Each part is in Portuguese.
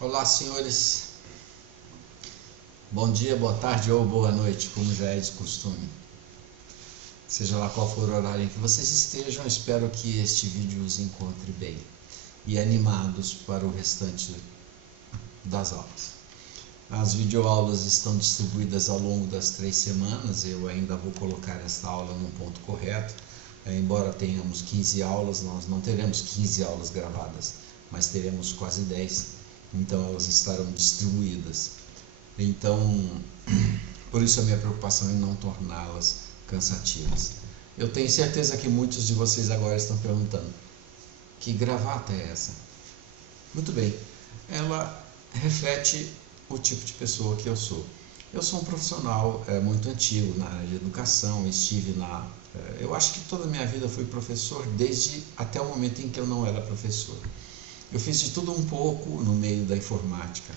Olá, senhores. Bom dia, boa tarde ou boa noite, como já é de costume. Seja lá qual for o horário em que vocês estejam, espero que este vídeo os encontre bem e animados para o restante das aulas. As videoaulas estão distribuídas ao longo das 3 semanas, eu ainda vou colocar esta aula no ponto correto. Embora tenhamos 15 aulas, nós não teremos 15 aulas gravadas, mas teremos quase 10, então elas estarão distribuídas. Então, por isso a minha preocupação em não torná-las cansativas. Eu tenho certeza que muitos de vocês agora estão perguntando: que gravata é essa? Muito bem, ela reflete o tipo de pessoa que eu sou. Eu sou um profissional muito antigo na área de educação, eu acho que toda a minha vida fui professor, desde até o momento em que eu não era professor. Eu fiz de tudo um pouco no meio da informática.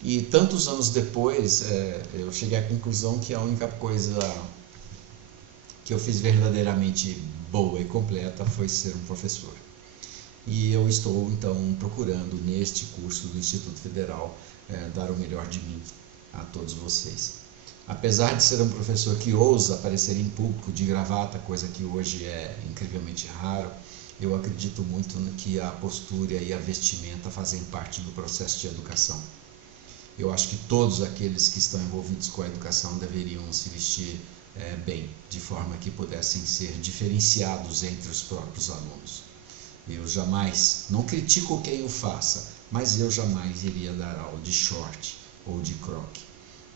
E tantos anos depois, eu cheguei à conclusão que a única coisa que eu fiz verdadeiramente boa e completa foi ser um professor. E eu estou, então, procurando, neste curso do Instituto Federal, dar o melhor de mim a todos vocês. Apesar de ser um professor que ousa aparecer em público de gravata, coisa que hoje é incrivelmente raro, eu acredito muito que a postura e a vestimenta fazem parte do processo de educação. Eu acho que todos aqueles que estão envolvidos com a educação deveriam se vestir bem, de forma que pudessem ser diferenciados entre os próprios alunos. Eu jamais, não critico quem o faça, mas eu jamais iria dar aula de short ou de croque.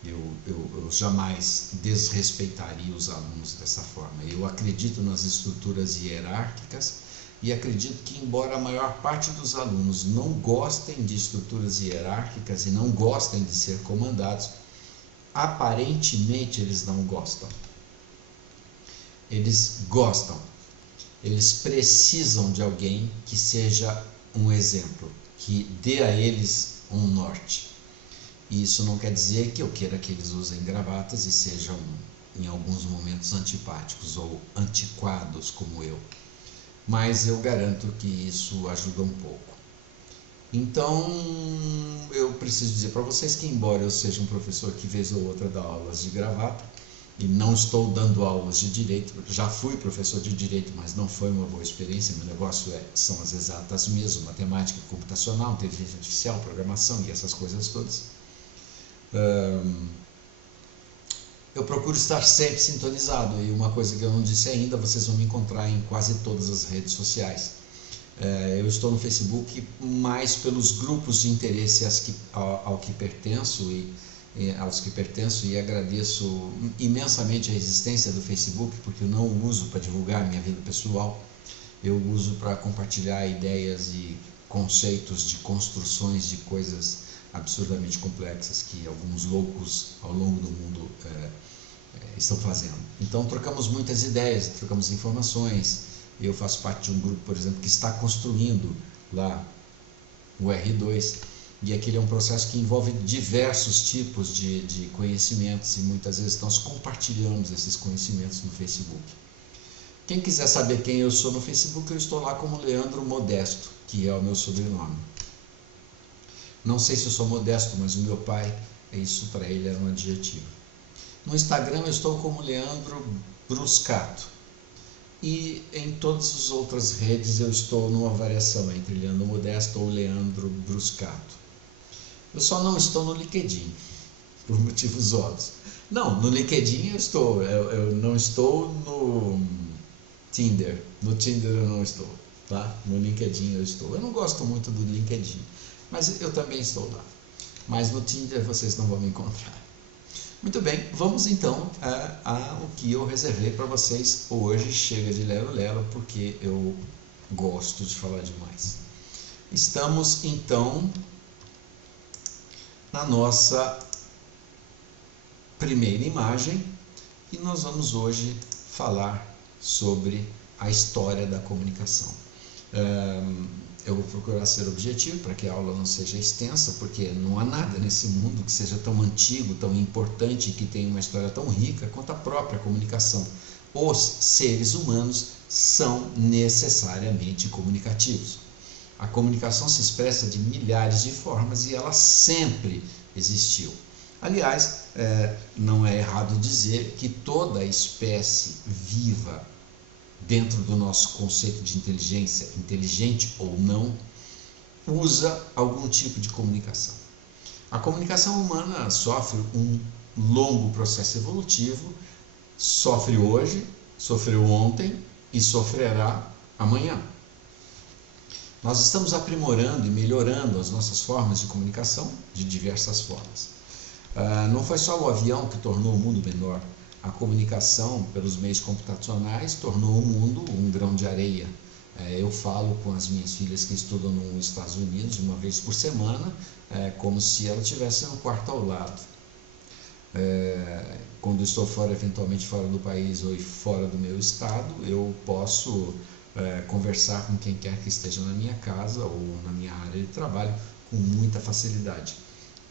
Eu jamais desrespeitaria os alunos dessa forma. Eu acredito nas estruturas hierárquicas e acredito que, embora a maior parte dos alunos não gostem de estruturas hierárquicas e não gostem de ser comandados, aparentemente eles não gostam. Eles gostam. Eles precisam de alguém que seja um exemplo, que dê a eles um norte. E isso não quer dizer que eu queira que eles usem gravatas e sejam, em alguns momentos, antipáticos ou antiquados como eu. Mas eu garanto que isso ajuda um pouco. Então, eu preciso dizer para vocês que, embora eu seja um professor que vez ou outra dá aulas de gravata, e não estou dando aulas de direito, já fui professor de direito, mas não foi uma boa experiência. Meu negócio são as exatas mesmo, matemática computacional, inteligência artificial, programação e essas coisas todas. Eu procuro estar sempre sintonizado, e uma coisa que eu não disse ainda, vocês vão me encontrar em quase todas as redes sociais. Eu estou no Facebook mais pelos grupos de interesse aos que pertenço e agradeço imensamente a existência do Facebook, porque eu não o uso para divulgar minha vida pessoal, eu uso para compartilhar ideias e conceitos de construções de coisas absurdamente complexas que alguns loucos ao longo do mundo estão fazendo. Então trocamos muitas ideias, trocamos informações. Eu faço parte de um grupo, por exemplo, que está construindo lá o R2, e aquele é um processo que envolve diversos tipos de conhecimentos, e muitas vezes nós compartilhamos esses conhecimentos no Facebook. Quem quiser saber quem eu sou no Facebook, eu estou lá como Leandro Modesto, que é o meu sobrenome. Não sei se eu sou modesto, mas o meu pai, isso para ele era um adjetivo. No Instagram eu estou como Leandro Bruscato. E em todas as outras redes eu estou numa variação entre Leandro Modesto ou Leandro Bruscato. Eu só não estou no LinkedIn, por motivos óbvios. Não, no LinkedIn eu estou, eu não estou no Tinder. No Tinder eu não estou, tá? No LinkedIn eu estou. Eu não gosto muito do LinkedIn, mas eu também estou lá. Mas no Tinder vocês não vão me encontrar. Muito bem, vamos então ao que eu reservei para vocês hoje. Chega de lero-lero, porque eu gosto de falar demais. Estamos então na nossa primeira imagem e nós vamos hoje falar sobre a história da comunicação. Eu vou procurar ser objetivo para que a aula não seja extensa, porque não há nada nesse mundo que seja tão antigo, tão importante, que tenha uma história tão rica quanto a própria comunicação. Os seres humanos são necessariamente comunicativos. A comunicação se expressa de milhares de formas e ela sempre existiu. Aliás, não é errado dizer que toda espécie viva, dentro do nosso conceito de inteligência, inteligente ou não, usa algum tipo de comunicação. A comunicação humana sofre um longo processo evolutivo, sofre hoje, sofreu ontem e sofrerá amanhã. Nós estamos aprimorando e melhorando as nossas formas de comunicação de diversas formas. Não foi só o avião que tornou o mundo menor. A comunicação pelos meios computacionais tornou o mundo um grão de areia. Eu falo com as minhas filhas que estudam nos Estados Unidos uma vez por semana, como se ela estivesse no quarto ao lado. Quando estou fora, eventualmente fora do país ou fora do meu estado, eu posso conversar com quem quer que esteja na minha casa ou na minha área de trabalho com muita facilidade.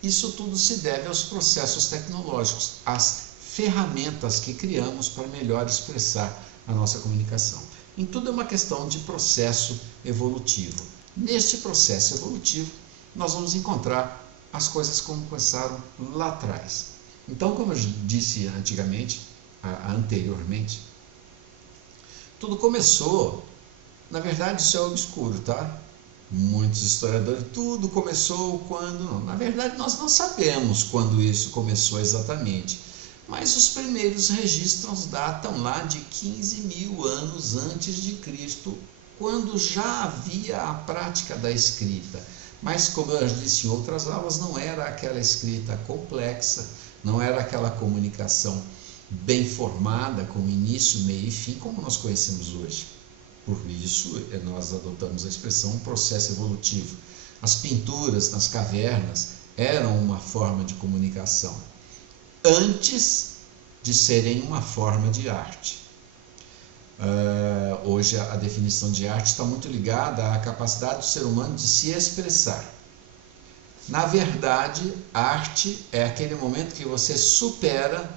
Isso tudo se deve aos processos tecnológicos, às ferramentas que criamos para melhor expressar a nossa comunicação. Em tudo é uma questão de processo evolutivo. Neste processo evolutivo, nós vamos encontrar as coisas como começaram lá atrás. Então, como eu disse anteriormente, tudo começou, na verdade isso é obscuro, tá? Muitos historiadores, tudo começou quando... Não. Na verdade, nós não sabemos quando isso começou exatamente, mas os primeiros registros datam lá de 15.000 anos antes de Cristo, quando já havia a prática da escrita. Mas, como eu disse em outras aulas, não era aquela escrita complexa, não era aquela comunicação bem formada, com início, meio e fim, como nós conhecemos hoje. Por isso, nós adotamos a expressão processo evolutivo. As pinturas nas cavernas eram uma forma de comunicação, antes de serem uma forma de arte. Hoje a definição de arte está muito ligada à capacidade do ser humano de se expressar. Na verdade, arte é aquele momento que você supera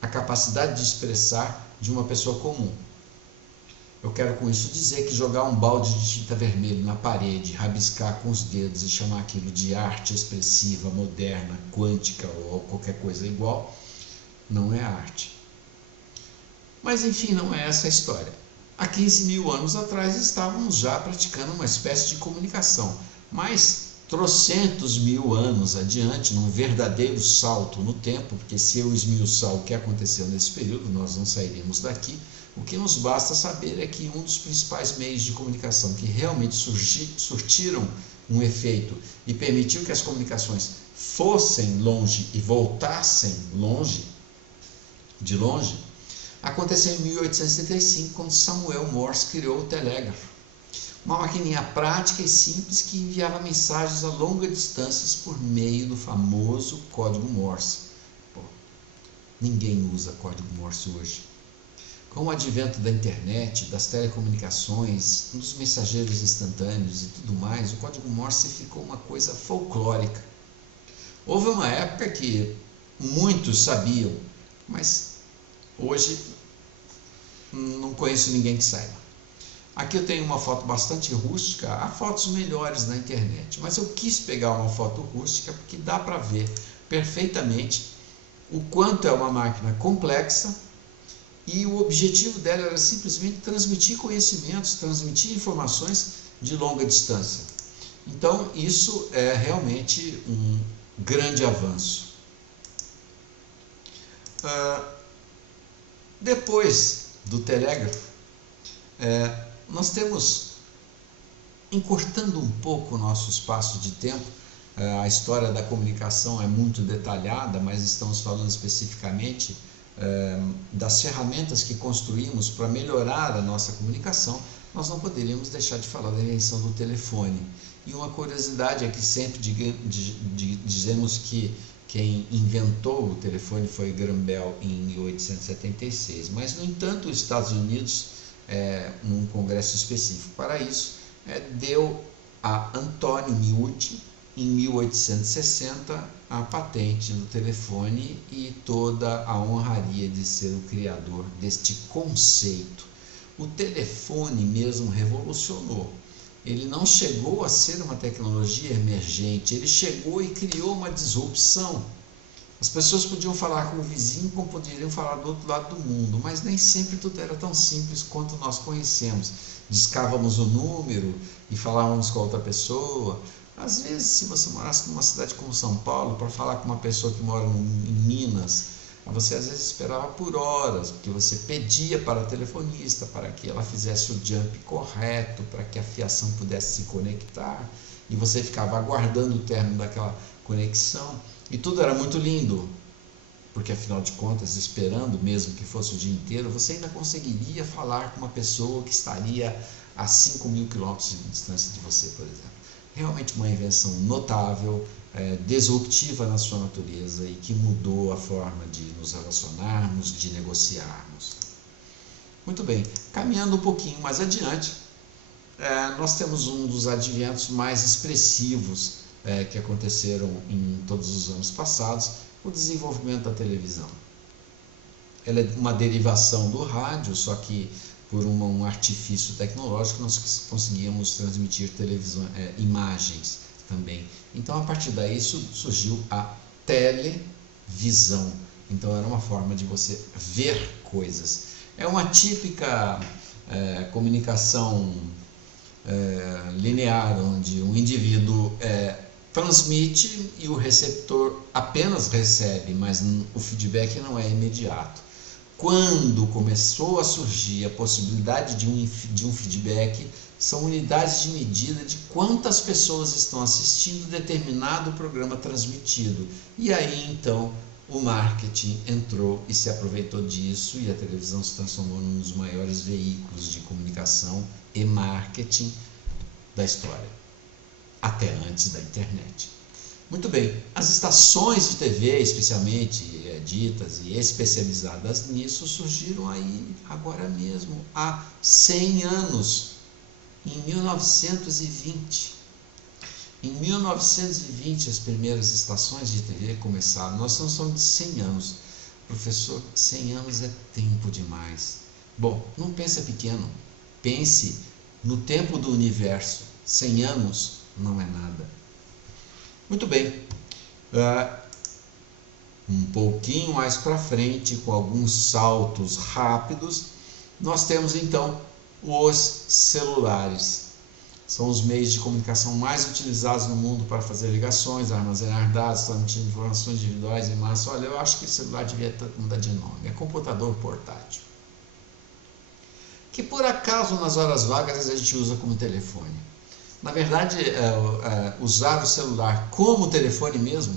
a capacidade de expressar de uma pessoa comum. Eu quero com isso dizer que jogar um balde de tinta vermelha na parede, rabiscar com os dedos e chamar aquilo de arte expressiva, moderna, quântica ou qualquer coisa igual, não é arte. Mas enfim, não é essa a história. Há 15.000 anos atrás estávamos já praticando uma espécie de comunicação, mas trocentos mil anos adiante, num verdadeiro salto no tempo, porque se eu esmiuçar o que aconteceu nesse período, nós não sairemos daqui. O que nos basta saber é que um dos principais meios de comunicação que realmente surtiram um efeito e permitiu que as comunicações fossem longe e voltassem de longe, aconteceu em 1875, quando Samuel Morse criou o telégrafo. Uma maquininha prática e simples que enviava mensagens a longas distâncias por meio do famoso código Morse. Ninguém usa código Morse hoje. Com o advento da internet, das telecomunicações, dos mensageiros instantâneos e tudo mais, o código Morse ficou uma coisa folclórica. Houve uma época que muitos sabiam, mas hoje não conheço ninguém que saiba. Aqui eu tenho uma foto bastante rústica, há fotos melhores na internet, mas eu quis pegar uma foto rústica porque dá para ver perfeitamente o quanto é uma máquina complexa e o objetivo dela era simplesmente transmitir conhecimentos, transmitir informações de longa distância. Então isso é realmente um grande avanço. Depois do telégrafo, nós temos, encurtando um pouco o nosso espaço de tempo, a história da comunicação é muito detalhada, mas estamos falando especificamente das ferramentas que construímos para melhorar a nossa comunicação. Nós não poderíamos deixar de falar da invenção do telefone. E uma curiosidade é que sempre dizemos que quem inventou o telefone foi Graham Bell em 1876, mas no entanto os Estados Unidos, num congresso específico para isso, deu a Anthony Meucci em 1860 a patente do telefone e toda a honraria de ser o criador deste conceito. O telefone mesmo revolucionou, ele não chegou a ser uma tecnologia emergente, ele chegou e criou uma disrupção. As pessoas podiam falar com o vizinho como poderiam falar do outro lado do mundo, mas nem sempre tudo era tão simples quanto nós conhecemos. Discávamos o número e falávamos com a outra pessoa. Às vezes, se você morasse numa cidade como São Paulo, para falar com uma pessoa que mora em Minas, você às vezes esperava por horas, porque você pedia para a telefonista para que ela fizesse o jump correto, para que a fiação pudesse se conectar, e você ficava aguardando o término daquela conexão, e tudo era muito lindo, porque afinal de contas, esperando, mesmo que fosse o dia inteiro, você ainda conseguiria falar com uma pessoa que estaria a 5.000 quilômetros de distância de você, por exemplo. Realmente uma invenção notável, disruptiva na sua natureza e que mudou a forma de nos relacionarmos, de negociarmos. Muito bem, caminhando um pouquinho mais adiante, nós temos um dos adventos mais expressivos que aconteceram em todos os anos passados, o desenvolvimento da televisão. Ela é uma derivação do rádio, só que por um artifício tecnológico nós conseguíamos transmitir imagens também. Então, a partir daí surgiu a televisão. Então, era uma forma de você ver coisas. É uma típica comunicação linear, onde um indivíduo transmite e o receptor apenas recebe, mas o feedback não é imediato. Quando começou a surgir a possibilidade de um feedback, são unidades de medida de quantas pessoas estão assistindo determinado programa transmitido. E aí, então, o marketing entrou e se aproveitou disso, e a televisão se transformou num dos maiores veículos de comunicação e marketing da história, até antes da internet. Muito bem, as estações de TV, especialmente ditas e especializadas nisso, surgiram aí agora mesmo, há 100 anos, em 1920. Em 1920, as primeiras estações de TV começaram. Nós estamos falando de 100 anos. Professor, 100 anos é tempo demais. Bom, não pense pequeno, pense no tempo do universo. 100 anos não é nada. Muito bem, um pouquinho mais para frente, com alguns saltos rápidos, nós temos então os celulares. São os meios de comunicação mais utilizados no mundo para fazer ligações, armazenar dados, transmitir informações individuais em massa. Olha, eu acho que o celular devia mudar de nome, é computador portátil. Que por acaso nas horas vagas a gente usa como telefone. Na verdade, usar o celular como telefone mesmo,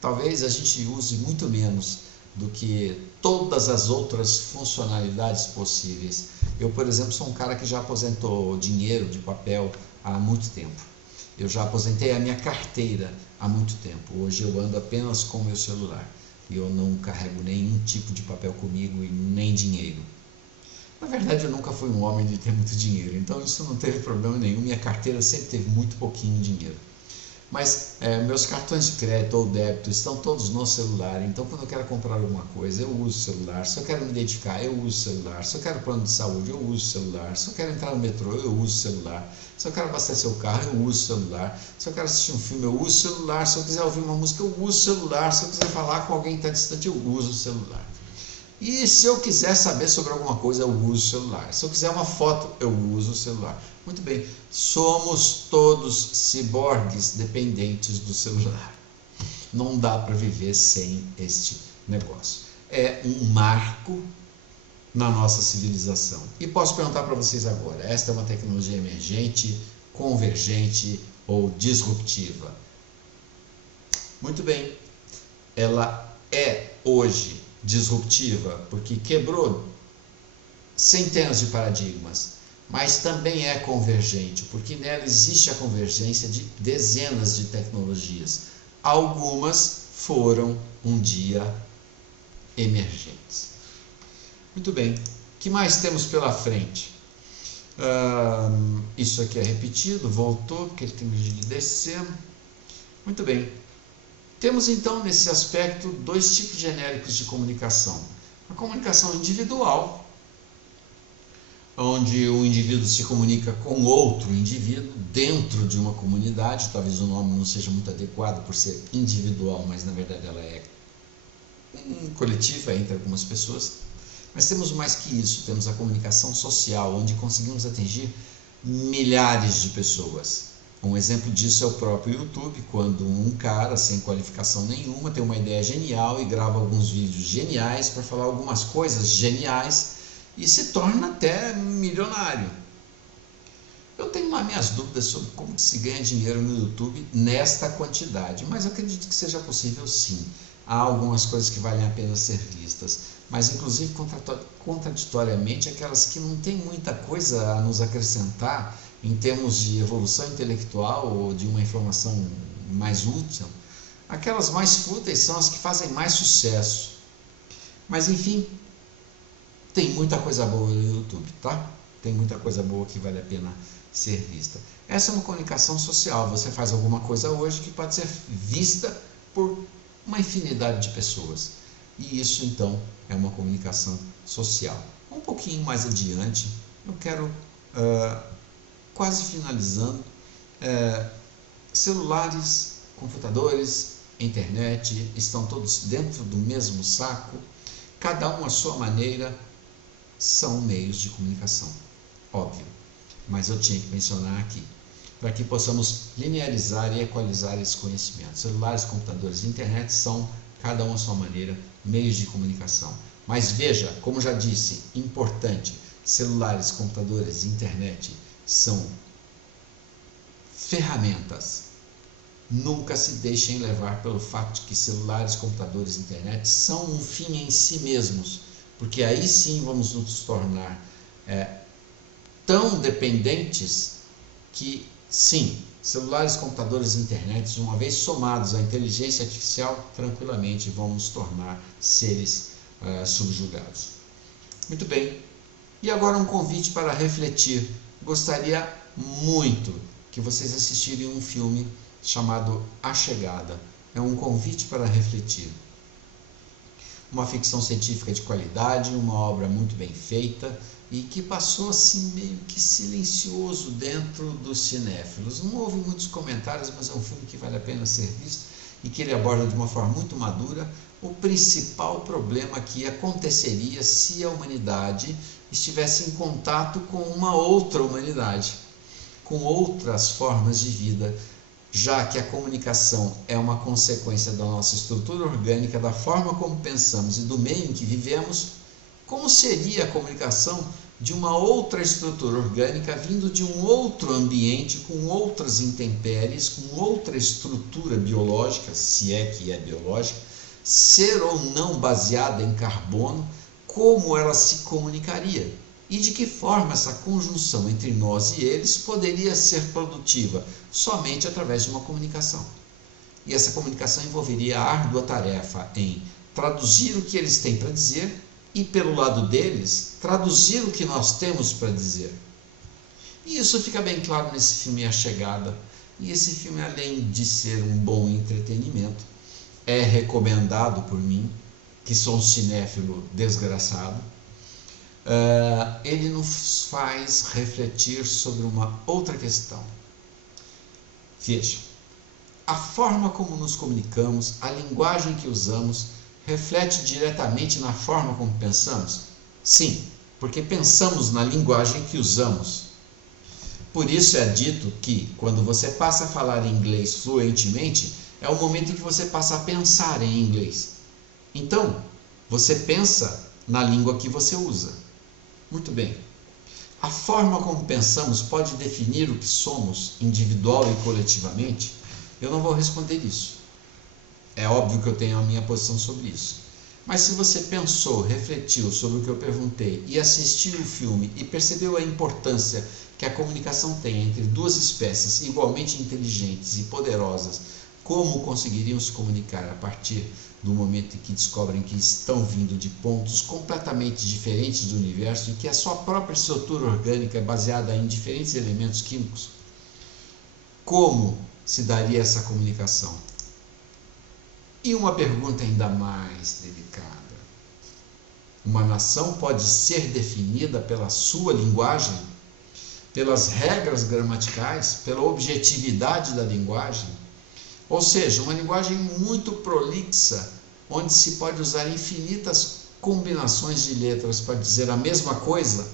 talvez a gente use muito menos do que todas as outras funcionalidades possíveis. Eu, por exemplo, sou um cara que já aposentou dinheiro de papel há muito tempo. Eu já aposentei a minha carteira há muito tempo. Hoje eu ando apenas com o meu celular. E eu não carrego nenhum tipo de papel comigo e nem dinheiro. Na verdade, eu nunca fui um homem de ter muito dinheiro, então isso não teve problema nenhum. Minha carteira sempre teve muito pouquinho dinheiro. Mas meus cartões de crédito ou débito estão todos no celular, então quando eu quero comprar alguma coisa, eu uso o celular. Se eu quero me identificar, eu uso o celular. Se eu quero plano de saúde, eu uso o celular. Se eu quero entrar no metrô, eu uso o celular. Se eu quero abastecer o carro, eu uso o celular. Se eu quero assistir um filme, eu uso o celular. Se eu quiser ouvir uma música, eu uso o celular. Se eu quiser falar com alguém que está distante, eu uso o celular. E se eu quiser saber sobre alguma coisa, eu uso o celular. Se eu quiser uma foto, eu uso o celular. Muito bem, somos todos ciborgues dependentes do celular. Não dá para viver sem este negócio. É um marco na nossa civilização. E posso perguntar para vocês agora, esta é uma tecnologia emergente, convergente ou disruptiva? Muito bem, ela é hoje disruptiva, porque quebrou centenas de paradigmas, mas também é convergente, porque nela existe a convergência de dezenas de tecnologias. Algumas foram um dia emergentes. Muito bem, o que mais temos pela frente? Isso aqui é repetido, voltou, porque ele tem medo de descer. Muito bem. Temos então nesse aspecto dois tipos genéricos de comunicação. A comunicação individual, onde o indivíduo se comunica com outro indivíduo dentro de uma comunidade. Talvez o nome não seja muito adequado por ser individual, mas na verdade ela é coletiva entre algumas pessoas. Mas temos mais que isso, temos a comunicação social, onde conseguimos atingir milhares de pessoas. Um exemplo disso é o próprio YouTube, quando um cara sem qualificação nenhuma tem uma ideia genial e grava alguns vídeos geniais para falar algumas coisas geniais e se torna até milionário. Eu tenho lá minhas dúvidas sobre como se ganha dinheiro no YouTube nesta quantidade, mas eu acredito que seja possível sim. Há algumas coisas que valem a pena ser vistas, mas inclusive contraditoriamente aquelas que não têm muita coisa a nos acrescentar em termos de evolução intelectual ou de uma informação mais útil, aquelas mais fúteis são as que fazem mais sucesso. Mas enfim, tem muita coisa boa no YouTube, tá? Tem muita coisa boa que vale a pena ser vista. Essa é uma comunicação social. Você faz alguma coisa hoje que pode ser vista por uma infinidade de pessoas. E isso, então, é uma comunicação social. Um pouquinho mais adiante, eu quero, quase finalizando, celulares, computadores, internet, estão todos dentro do mesmo saco, cada um à sua maneira, são meios de comunicação, óbvio, mas eu tinha que mencionar aqui, para que possamos linearizar e equalizar esse conhecimento. Celulares, computadores e internet são, cada um à sua maneira, meios de comunicação. Mas veja, como já disse, importante, celulares, computadores e internet são ferramentas. Nunca se deixem levar pelo fato de que celulares, computadores e internet são um fim em si mesmos, porque aí sim vamos nos tornar tão dependentes que, sim, celulares, computadores e internet, uma vez somados à inteligência artificial, tranquilamente vão nos tornar seres subjugados. Muito bem, e agora um convite para refletir. Gostaria muito que vocês assistirem um filme chamado A Chegada. É um convite para refletir. Uma ficção científica de qualidade, uma obra muito bem feita e que passou assim meio que silencioso dentro dos cinéfilos. Não houve muitos comentários, mas é um filme que vale a pena ser visto e que ele aborda de uma forma muito madura o principal problema que aconteceria se a humanidade estivesse em contato com uma outra humanidade, com outras formas de vida, já que a comunicação é uma consequência da nossa estrutura orgânica, da forma como pensamos e do meio em que vivemos. Como seria a comunicação de uma outra estrutura orgânica vindo de um outro ambiente, com outras intempéries, com outra estrutura biológica, se é que é biológica, ser ou não baseada em carbono? Como ela se comunicaria? E de que forma essa conjunção entre nós e eles poderia ser produtiva? Somente através de uma comunicação. E essa comunicação envolveria a árdua tarefa em traduzir o que eles têm para dizer e, pelo lado deles, traduzir o que nós temos para dizer. E isso fica bem claro nesse filme A Chegada. E esse filme, além de ser um bom entretenimento, é recomendado por mim, que sou um cinéfilo desgraçado. Ele nos faz refletir sobre uma outra questão. Veja, a forma como nos comunicamos, a linguagem que usamos, reflete diretamente na forma como pensamos? Sim, porque pensamos na linguagem que usamos. Por isso é dito que, quando você passa a falar inglês fluentemente, é o momento em que você passa a pensar em inglês. Então, você pensa na língua que você usa. Muito bem. A forma como pensamos pode definir o que somos, individual e coletivamente? Eu não vou responder isso. É óbvio que eu tenho a minha posição sobre isso. Mas se você pensou, refletiu sobre o que eu perguntei e assistiu o filme e percebeu a importância que a comunicação tem entre duas espécies igualmente inteligentes e poderosas, como conseguiriam se comunicar a partir do momento em que descobrem que estão vindo de pontos completamente diferentes do universo e que a sua própria estrutura orgânica é baseada em diferentes elementos químicos? Como se daria essa comunicação? E uma pergunta ainda mais delicada. Uma nação pode ser definida pela sua linguagem, pelas regras gramaticais, pela objetividade da linguagem. Ou seja, uma linguagem muito prolixa, onde se pode usar infinitas combinações de letras para dizer a mesma coisa,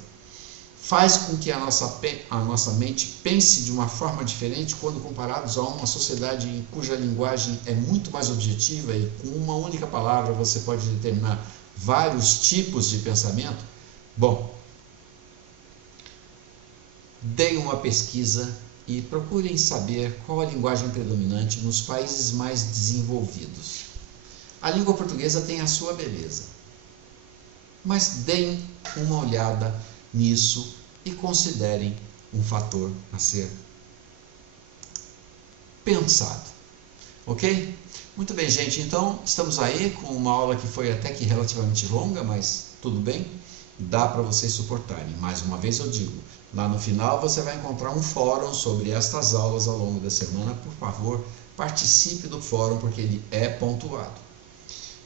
faz com que a nossa mente pense de uma forma diferente quando comparados a uma sociedade cuja linguagem é muito mais objetiva e com uma única palavra você pode determinar vários tipos de pensamento. Bom, deem uma pesquisa e procurem saber qual a linguagem predominante nos países mais desenvolvidos. A língua portuguesa tem a sua beleza, mas deem uma olhada nisso e considerem um fator a ser pensado. Ok? Muito bem, gente. Então, estamos aí com uma aula que foi até que relativamente longa, mas tudo bem. Dá para vocês suportarem. Mais uma vez eu digo, lá no final você vai encontrar um fórum sobre estas aulas ao longo da semana. Por favor, participe do fórum, porque ele é pontuado.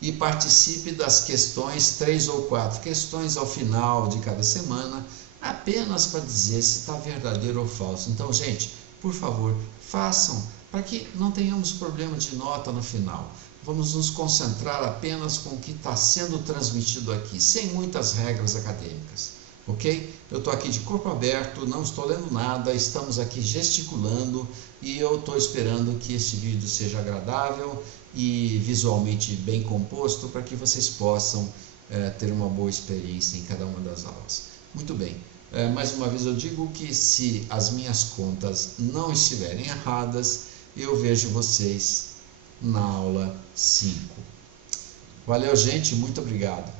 E participe das questões, 3 ou 4 questões ao final de cada semana, apenas para dizer se está verdadeiro ou falso. Então, gente, por favor, façam, para que não tenhamos problema de nota no final. Vamos nos concentrar apenas com o que está sendo transmitido aqui, sem muitas regras acadêmicas, ok? Eu estou aqui de corpo aberto, não estou lendo nada, estamos aqui gesticulando e eu estou esperando que este vídeo seja agradável e visualmente bem composto para que vocês possam ter uma boa experiência em cada uma das aulas. Muito bem, mais uma vez eu digo que se as minhas contas não estiverem erradas, eu vejo vocês na aula 5. Valeu, gente, muito obrigado.